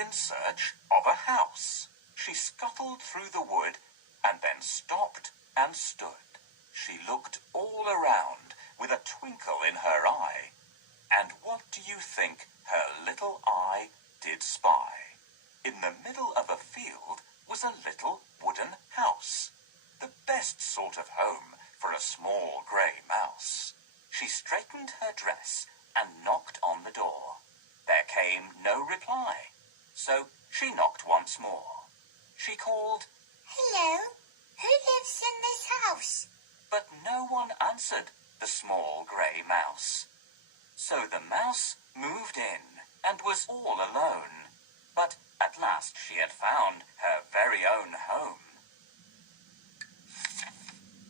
in search of a house. She scuttled through the wood and then stopped and stood. She looked all around with a twinkle in her eye. And what do you think her little eye did spy? In the middle of a field was a little wooden house, the best sort of home for a small grey mouse. She straightened her dress and knocked on the door. There came no reply, so she knocked once more. She called, "Hello, who lives in this house?" But no one answered the small grey mouse. So the mouse moved in and was all alone. But at last she had found her very own home.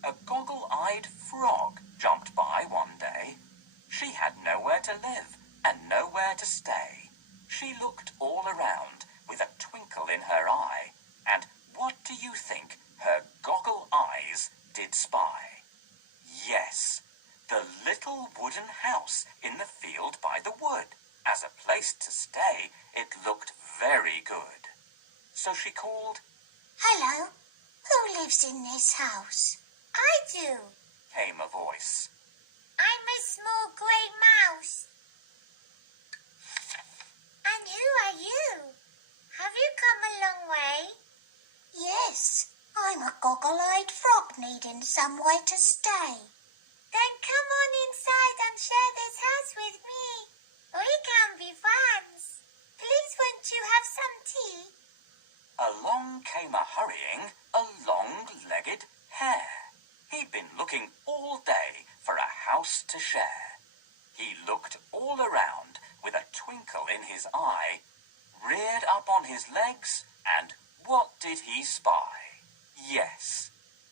A goggle-eyed frog jumped by one day. She had nowhere to live and nowhere to stay. She looked all around with a twinkle in her eye, and what do you think her goggle eyes did spy? Yes, the little wooden house in the field by the wood. As a place to stay, it looked very good. So she called, "Hello, who lives in this house?" "I do," came a voice. "I'm a small grey mouse." "And who are you? Have you come a long way?" "Yes, I'm a goggle-eyed frog needing somewhere to stay." "Then come on inside and share this house with me. We can be friends. Please won't you have some tea?" Along came a-hurrying a long-legged hare. He'd been looking all day for a house to share. He looked all around with a twinkle in his eye, reared up on his legs, and what did he spy? Yes,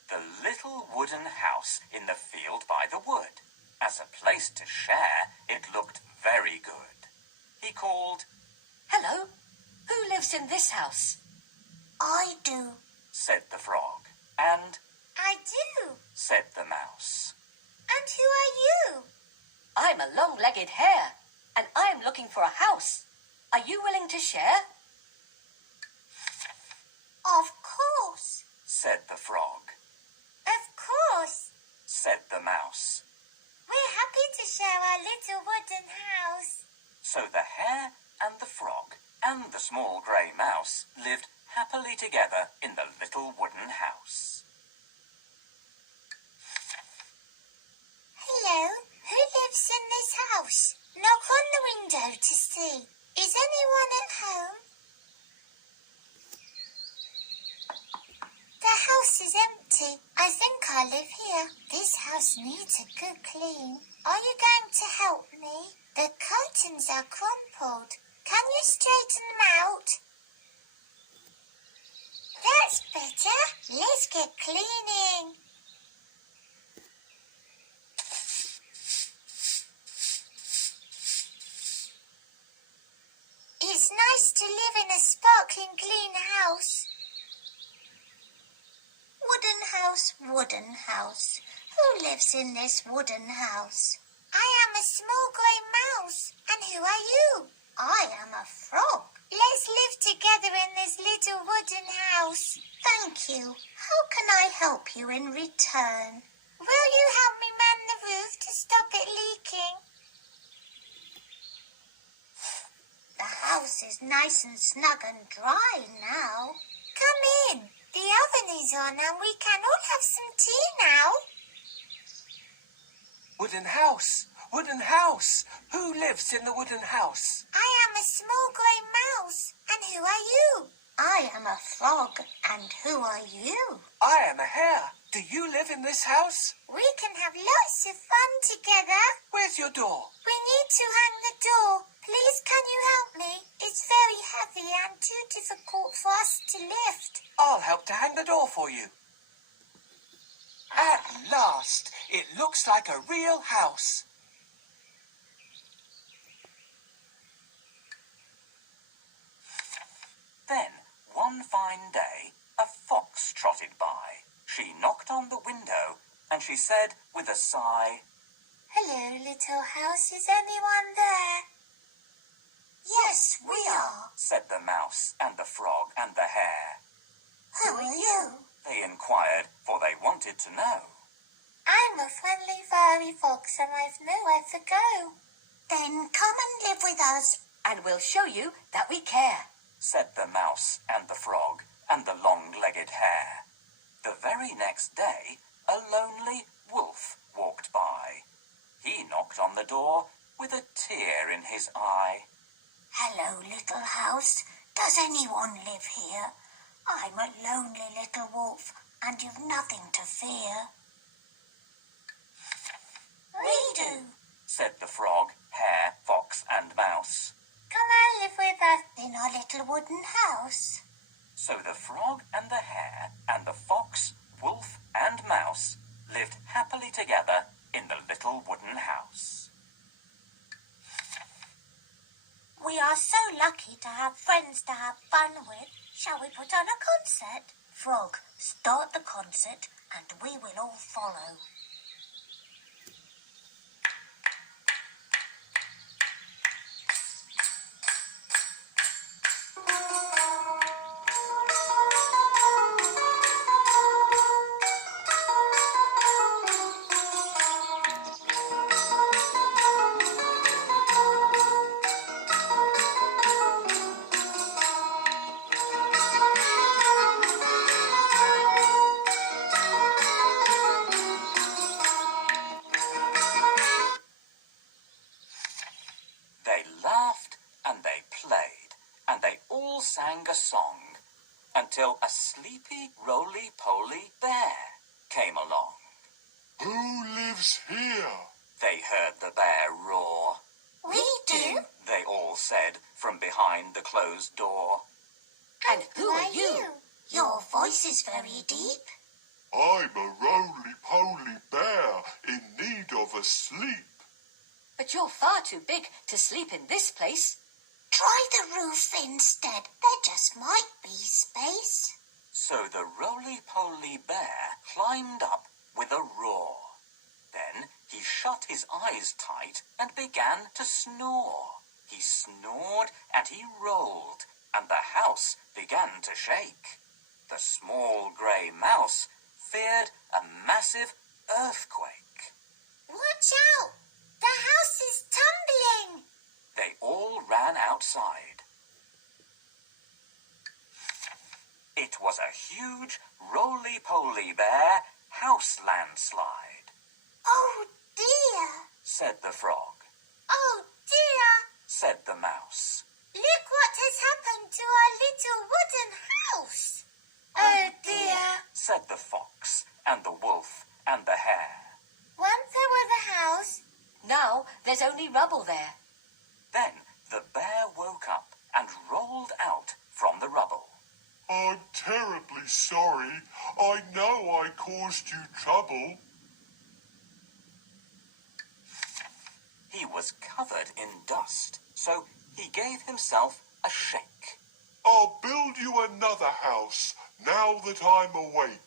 the little wooden house in the field by the wood. As a place to share, it looked very good. He called, "Hello, who lives in this house?" "I do," said the frog, and "I do." said the mouse. "And who are you?" "I'm a long-legged hare, and I'm looking for a house. Are you willing to share?" "Of course." said the frog. "Of course." said the mouse. "We're happy to share our little wooden house." So the hare and the frog and the small grey mouse lived happily together in the little wooden house. "Hello, who lives in this house? Knock on the window to see. Is anyone at home?" "The house is empty. I think I live here. This house needs a good clean. Are you going to help me? The curtains are crumpled. Can you straighten them out?" "That's better. Let's get cleaning." It's nice to live in a sparkling clean house. Wooden house, wooden house. Who lives in this wooden house? "I am a small grey mouse. And who are you?" "I am a frog." "Let's live together in this little wooden house." "Thank you. How can I help you in return?" "Will you help me mend the roof to stop it leaking?" The house is nice and snug and dry now. "Come in. The oven is on and we can all have some tea now." Wooden house! Wooden house! Who lives in the wooden house? "I am a small grey mouse. And who are you?" "I am a frog. And who are you?" I am a hare. Do you live in this house? "We can have lots of fun together." Where's your door? "We need to hang the door. Please can you help me? It's very heavy and too difficult for us to lift." I'll help to hang the door for you. At last! It looks like a real house. Then, one fine day, a fox trotted by. She knocked on the window, and she said with a sigh, "Hello, little house. Is anyone there?" Yes, we are. said the mouse and the frog and the hare. Who are you? They inquired, for they wanted to know. I'm a friendly furry fox and I've nowhere to go. Then come and live with us. And we'll show you that we care. Said the mouse and the frog and the long-legged hare. The very next day, a lonely wolf walked by. He knocked on the door with a tear in his eye. Hello, little house. Does anyone live here? I'm a lonely little wolf and you've nothing to fear. We do, said the frog, hare, fox and mouse. come and live with us in our little wooden house. So the frog and the hare and the fox, wolf and mouse lived happily together in the little wooden house. We are so lucky to have friends to have fun with. Shall we put on a concert? Frog, start the concert and we will all follow. They laughed and they played and they all sang a song until a sleepy, roly-poly bear came along. Who lives here? They heard the bear roar. We do. They all said from behind the closed door. And who are you? Your voice is very deep. I'm a roly-poly bear in need of a sleep. But you're far too big to sleep in this place. Try the roof instead. There just might be space. So the roly-poly bear climbed up with a roar. Then he shut his eyes tight and began to snore. He snored and he rolled, and the house began to shake. The small grey mouse feared a massive earthquake. Watch out! The house is tumbling. They all ran outside. It was a huge roly-poly bear house landslide, Oh dear. said the frog, Oh dear. said the mouse. Look what has happened to our little wooden house. Oh dear. Said the fox and the wolf and the hare. Once there was a house. Now there's only rubble there. Then the bear woke up and rolled out from the rubble. I'm terribly sorry. I know I caused you trouble. He was covered in dust, so he gave himself a shake. I'll build you another house now that I'm awake.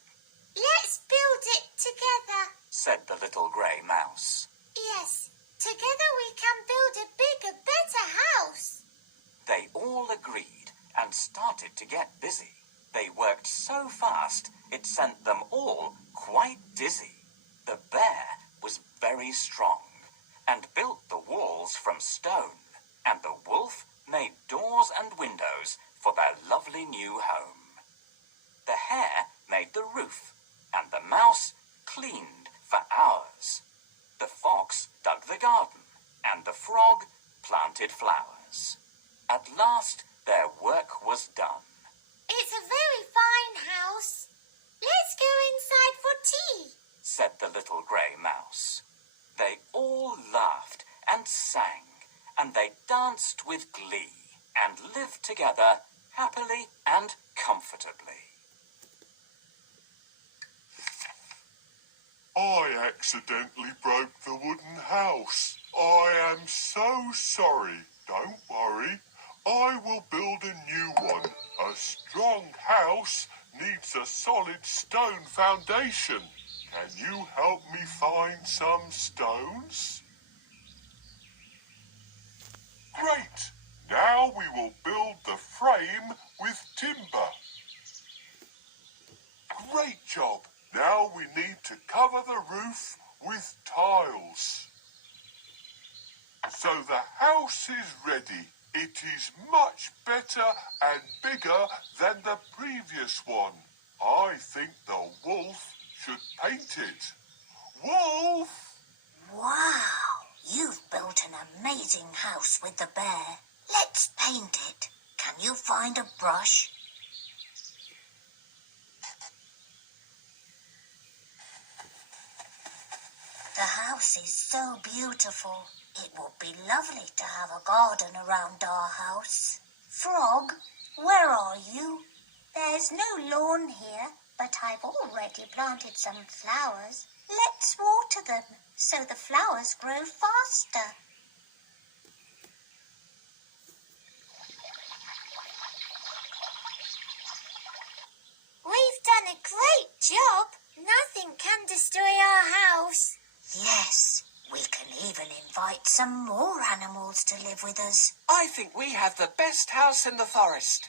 Let's build it together. Said the little grey mouse. Yes, together we can build a bigger, better house. They all agreed and started to get busy. They worked so fast it sent them all quite dizzy. The bear was very strong and built the walls from stone, and the wolf made doors and windows for their lovely new home. The hare made the roof, and the mouse cleaned for hours. The fox dug the garden, and the frog planted flowers. At last their work was done. It's a very fine house. Let's go inside for tea, said the little grey mouse. They all laughed and sang, and they danced with glee, and lived together happily and comfortably. I accidentally broke the wooden house. I am so sorry. Don't worry. I will build a new one. A strong house needs a solid stone foundation. Can you help me find some stones? Great! Now we will build the frame with timber. Great job. Now we need to cover the roof with tiles. So the house is ready. It is much better and bigger than the previous one. I think the wolf should paint it. Wolf! Wow, you've built an amazing house with the bear. Let's paint it. Can you find a brush? The house is so beautiful. It would be lovely to have a garden around our house. Frog, where are you? There's no lawn here, but I've already planted some flowers. Let's water them so the flowers grow faster. We've done a great job. Nothing can destroy our house. Yes, we can even invite some more animals to live with us. I think we have the best house in the forest.